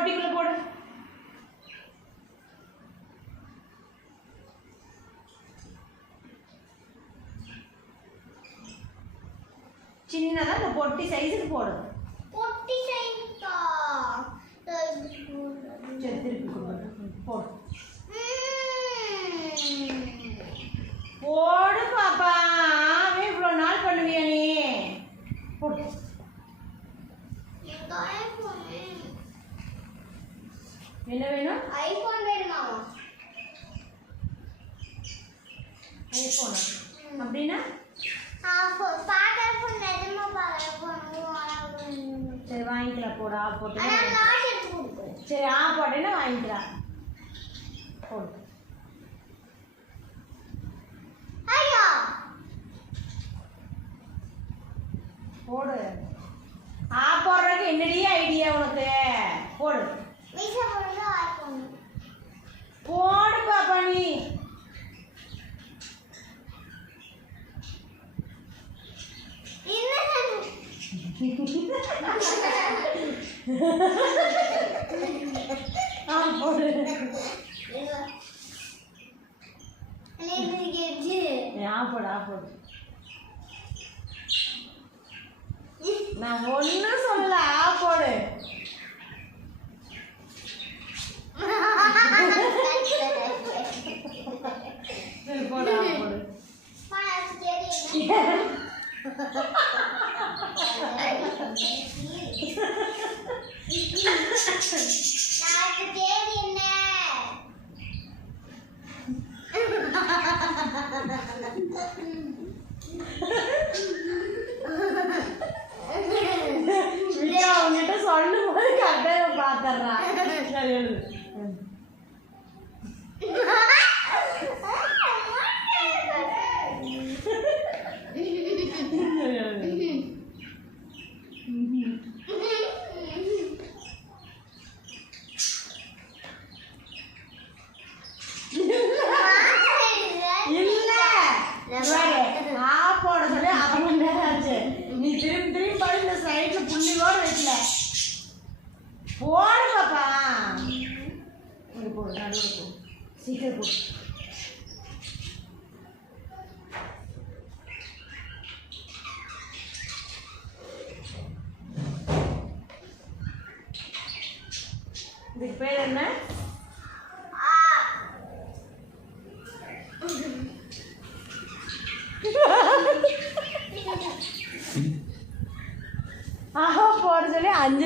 பொட்டிக்குள்ள போடு. சின்னதா இந்த பொட்டி சைஸுக்கு போடு. பொட்டி சைஸா திருப்பி போடு. போடு பாப்பா. இவ்வளோ நாள் பண்ணுவியா நீ? போடு. என்ன வேணும்? ஐபோன் வேணுமா? ஐபோன் அப்படின்னா சரி வாங்கிக்கலாம். போடு. ஆ போட்டு சரி ஆ போட்டேன்னா வாங்கிக்கலாம். போடு. போடு. ஆ போடுறதுக்கு என்னடி ஐடியா உனக்கு? போடு. போடு பாப்பா நீ. போடு. போடு. நான் ஒன்னும் சொல்லல. போடு. போடு. போடு. அவங்ககிட்ட சொல்லும் போது கரெக்டாக பார்த்துட்றான். சரி எழுது. போட சொல்லி அவங்க நேரம் ஆச்சு. நீ திரும்பி திரும்பி படி. இந்த சைட்ல புள்ளியோட வைக்கல. போடு பாப்பா. இங்க போடு. நடுவில் போடு. சீக்கிரம் போடு. இதுக்கு பேர் என்ன?